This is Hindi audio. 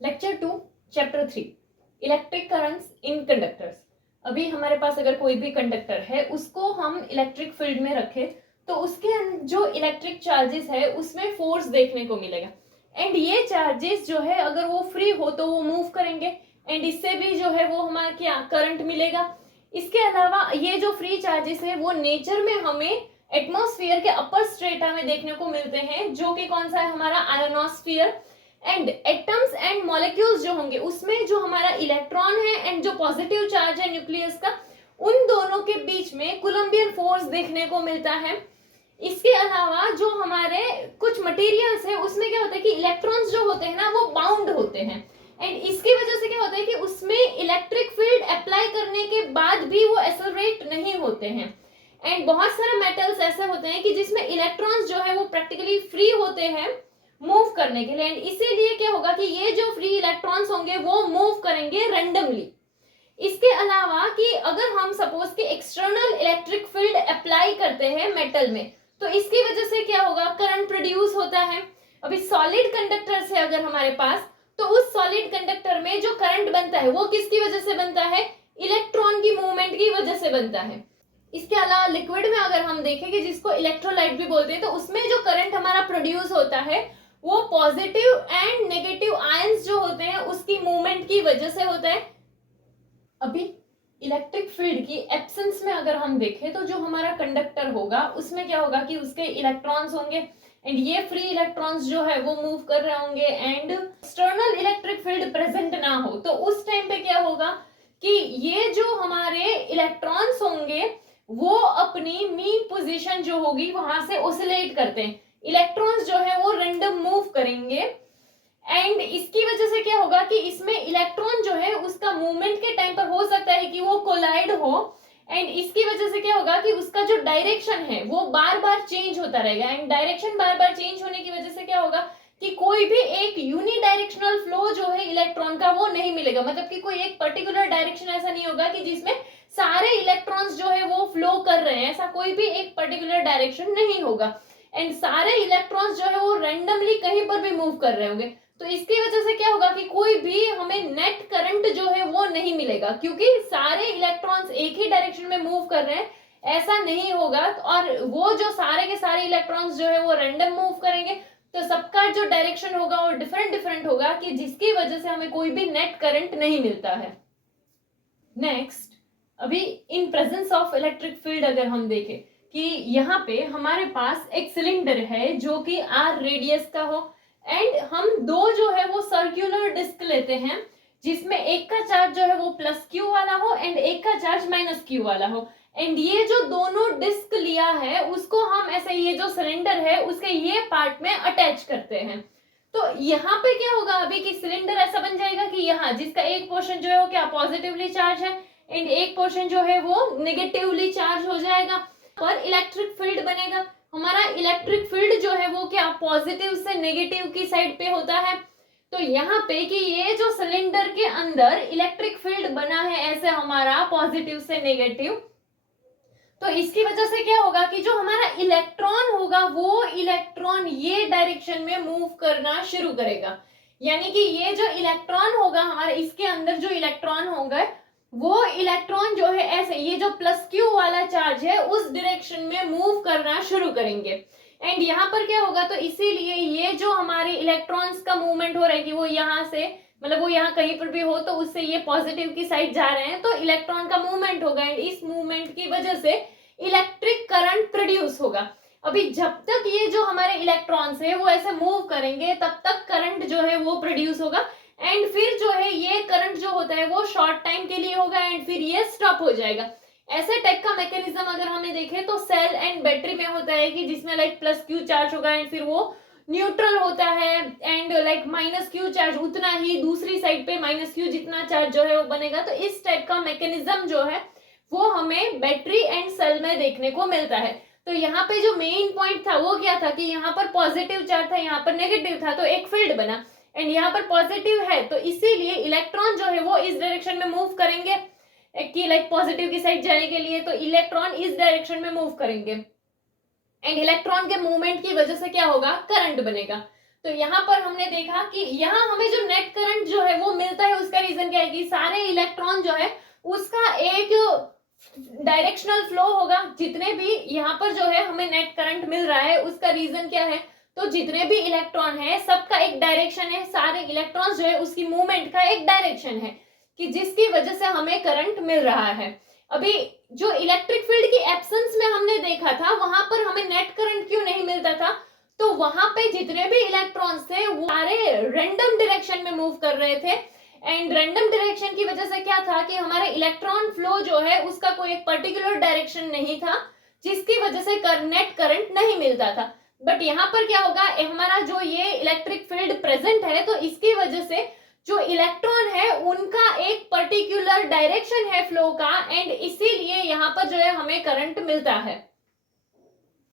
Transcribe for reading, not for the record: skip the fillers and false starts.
Lecture 2 chapter 3 electric currents in conductors. अभी हमारे पास अगर कोई भी कंडक्टर है उसको हम इलेक्ट्रिक फील्ड में रखें तो उसके जो इलेक्ट्रिक चार्जेस है उसमें फोर्स देखने को मिलेगा। एंड ये चार्जेस जो है अगर वो फ्री हो तो वो मूव करेंगे एंड इससे भी जो है वो हमारा क्या करंट मिलेगा। इसके अलावा ये जो फ्री चार्जेस है वो नेचर में हमें एटमॉस्फेयर के अपर स्ट्रेटा में देखने को मिलते हैं, जो कि कौन सा है हमारा ionosphere. And atoms and molecules जो होंगे उसमें जो हमारा इलेक्ट्रॉन है एंड जो पॉजिटिव चार्ज है न्यूक्लियस का, उन दोनों के बीच में कोलंबियन फोर्स देखने को मिलता है। इसके अलावा जो हमारे कुछ मटेरियल्स है उसमें क्या होता है कि इलेक्ट्रॉन्स जो होते हैं ना वो बाउंड होते हैं एंड इसकी वजह से क्या होता है कि उसमें इलेक्ट्रिक फील्ड अप्लाई करने के बाद भी वो एक्सेलरेट नहीं होते हैं। एंड बहुत सारे मेटल्स ऐसे होते हैं कि जिसमें इलेक्ट्रॉन्स जो है वो प्रैक्टिकली फ्री होते हैं मूव करने के लिए, एंड इसीलिए क्या होगा कि ये जो फ्री इलेक्ट्रॉन्स होंगे वो मूव करेंगे रैंडमली। इसके अलावा कि अगर हम सपोज कि एक्सटर्नल इलेक्ट्रिक फील्ड अप्लाई करते हैं मेटल में तो इसकी वजह से क्या होगा, करंट प्रोड्यूस होता है। अभी सॉलिड कंडक्टर है अगर हमारे पास, तो उस सॉलिड कंडक्टर में जो करंट बनता है वो किसकी वजह से बनता है, इलेक्ट्रॉन की मूवमेंट की वजह से बनता है। इसके अलावा लिक्विड में अगर हम देखें कि जिसको इलेक्ट्रोलाइट भी बोलते हैं, तो उसमें जो करंट हमारा प्रोड्यूस होता है वो पॉजिटिव एंड नेगेटिव आयंस जो होते हैं उसकी मूवमेंट की वजह से होता है। अभी इलेक्ट्रिक फील्ड की एब्सेंस में अगर हम देखें तो जो हमारा कंडक्टर होगा उसमें क्या होगा कि उसके इलेक्ट्रॉन्स होंगे एंड ये फ्री इलेक्ट्रॉन्स जो है वो मूव कर रहे होंगे and external electric field present ना हो तो उस टाइम पे क्या होगा कि ये जो हमारे इलेक्ट्रॉन्स होंगे वो अपनी मीन पोजीशन जो होगी वहां से ऑसिलेट करते हैं। इलेक्ट्रॉन्स जो है वो रैंडम मूव करेंगे एंड इसकी वजह से क्या होगा कि इसमें इलेक्ट्रॉन जो है उसका मूवमेंट के टाइम पर हो सकता है कि वो कोलाइड हो एंड इसकी वजह से क्या होगा कि उसका जो डायरेक्शन है वो बार बार चेंज होता रहेगा and direction bar bar change होने की वजह से क्या होगा कि कोई भी एक यूनिडायरेक्शनल फ्लो जो है इलेक्ट्रॉन का वो नहीं मिलेगा। मतलब कि कोई एक पर्टिकुलर डायरेक्शन ऐसा नहीं होगा कि जिसमें सारे इलेक्ट्रॉन्स जो है वो फ्लो कर रहे हैं, ऐसा कोई भी एक पर्टिकुलर डायरेक्शन नहीं होगा एंड सारे इलेक्ट्रॉन्स जो है वो रैंडमली कहीं पर भी मूव कर रहे होंगे। तो इसकी वजह से क्या होगा कि कोई भी हमें नेट करंट जो है वो नहीं मिलेगा, क्योंकि सारे इलेक्ट्रॉन्स एक ही डायरेक्शन में मूव कर रहे हैं ऐसा नहीं होगा। और वो जो सारे के सारे इलेक्ट्रॉन्स जो है वो रैंडम मूव करेंगे तो सबका जो डायरेक्शन होगा वो डिफरेंट डिफरेंट होगा, कि जिसकी वजह से हमें कोई भी नेट करंट नहीं मिलता है। नेक्स्ट, अभी in presence of electric field अगर हम देखें कि यहाँ पे हमारे पास एक सिलेंडर है जो कि आर रेडियस का हो एंड हम दो जो है वो सर्कुलर डिस्क लेते हैं जिसमें एक का चार्ज जो है वो प्लस क्यू वाला हो एंड एक का चार्ज माइनस क्यू वाला हो एंड ये जो दोनों डिस्क लिया है उसको हम ऐसे ये जो सिलेंडर है उसके ये पार्ट में अटैच करते हैं। तो यहाँ पे क्या होगा अभी कि सिलेंडर ऐसा बन जाएगा कि यहाँ जिसका एक पोर्शन जो है वो क्या पॉजिटिवली चार्ज है एंड एक पोर्शन जो है वो नेगेटिवली चार्ज हो जाएगा पर इलेक्ट्रिक फील्ड बनेगा। हमारा इलेक्ट्रिक फील्ड जो है वो क्या पॉजिटिव से नेगेटिव की साइड पे होता है। तो यहाँ पे कि ये जो सिलेंडर के अंदर इलेक्ट्रिक फील्ड बना है ऐसे हमारा पॉजिटिव से नेगेटिव, तो इसकी वजह से क्या होगा कि जो हमारा इलेक्ट्रॉन होगा वो इलेक्ट्रॉन ये डायरेक्शन में मूव करना शुरू करेगा। यानी कि ये जो इलेक्ट्रॉन होगा हमारे इसके अंदर जो इलेक्ट्रॉन होगा वो इलेक्ट्रॉन जो है ऐसे ये जो प्लस क्यू वाला चार्ज है उस डायरेक्शन में मूव करना शुरू करेंगे एंड यहाँ पर क्या होगा, तो इसीलिए ये जो हमारे इलेक्ट्रॉन्स का मूवमेंट हो रहा है कि वो यहाँ से मतलब वो यहाँ कहीं पर भी हो तो उससे ये पॉजिटिव की साइड जा रहे हैं तो इलेक्ट्रॉन का मूवमेंट होगा एंड इस मूवमेंट की वजह से इलेक्ट्रिक करंट प्रोड्यूस होगा। अभी जब तक ये जो हमारे इलेक्ट्रॉन्स है वो ऐसे मूव करेंगे तब तक करंट जो है वो प्रोड्यूस होगा एंड फिर जो है ये करंट जो होता है वो शॉर्ट टाइम के लिए होगा एंड फिर ये स्टॉप हो जाएगा। ऐसे टाइप का मैकेनिज्म अगर हमें देखें तो सेल एंड बैटरी में होता है कि जिसमें लाइक प्लस क्यू चार्ज होगा एंड फिर वो न्यूट्रल होता है and like minus Q charge उतना ही दूसरी साइड पे माइनस क्यू जितना चार्ज जो है वो बनेगा। तो इस टाइप का मैकेनिज्म जो है वो हमें बैटरी एंड सेल में देखने को मिलता है। तो यहाँ पे जो मेन पॉइंट था वो क्या था कि यहाँ पर पॉजिटिव चार्ज था यहाँ पर नेगेटिव था तो एक फील्ड बना एंड यहाँ पर पॉजिटिव है तो इसीलिए इलेक्ट्रॉन जो है वो इस डायरेक्शन में मूव करेंगे कि लाइक पॉजिटिव की साइड जाने के लिए, तो इलेक्ट्रॉन इस डायरेक्शन में मूव करेंगे एंड इलेक्ट्रॉन के मूवमेंट की वजह से क्या होगा, करंट बनेगा। तो यहाँ पर हमने देखा कि यहाँ हमें जो नेट करंट रहेगी, सारे इलेक्ट्रॉन जो है उसका एक डायरेक्शनल फ्लो होगा। जितने भी यहाँ पर जो है हमें नेट करंट मिल रहा है उसका रीजन क्या है, तो जितने भी इलेक्ट्रॉन है सबका एक डायरेक्शन है, सारे इलेक्ट्रॉन्स जो है उसकी मूवमेंट का एक डायरेक्शन है कि जिसकी वजह से हमें करंट मिल रहा है। अभी जो इलेक्ट्रिक फील्ड की एब्सेंस में हमने देखा था वहां पर हमें नेट करंट क्यों नहीं मिलता था, तो वहां पे जितने भी इलेक्ट्रॉन्स थे वो सारे रैंडम डायरेक्शन में मूव कर रहे थे। एंड रैंडम डायरेक्शन की वजह से क्या था कि हमारे इलेक्ट्रॉन फ्लो जो है उसका कोई एक पर्टिकुलर डायरेक्शन नहीं था, जिसकी वजह से नेट करंट नहीं मिलता था। बट यहाँ पर क्या होगा, हमारा जो ये इलेक्ट्रिक फील्ड प्रेजेंट है तो इसकी वजह से जो इलेक्ट्रॉन है उनका एक पर्टिकुलर डायरेक्शन है फ्लो का, एंड इसीलिए यहाँ पर जो है हमें करंट मिलता है।